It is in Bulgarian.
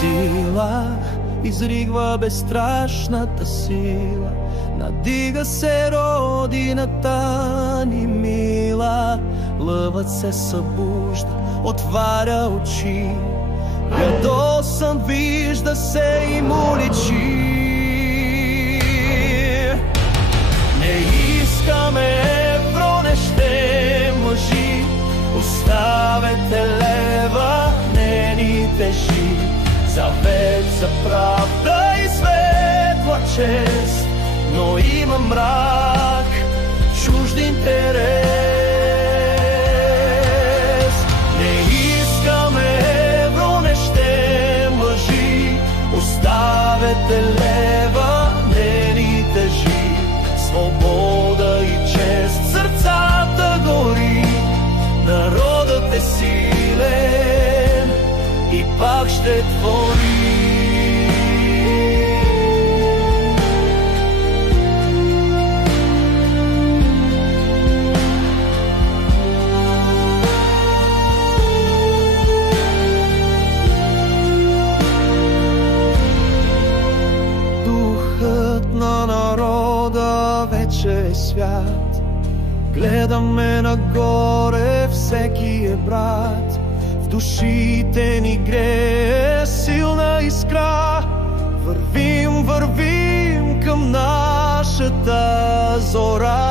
сила изригва безстрашната сила. Надига се родината ни мила, лъвът се събужда, отваря очи, ядосан вижда се и му личи. Не искаме евро, не ще мъжи, оставете лева, не ни тежи. Завет за правда и светла чест, но има мрак, чужд интерес. Не искаме евро, не ще мъжи, оставете лева, не ни тежи. Свобода и чест, сърцата гори, народът е силен и пак ще твори. Духът на народа вече е свят, гледаме нагоре, всеки е брат. В душите ни грее силна искра, вървим, вървим към нашата зора.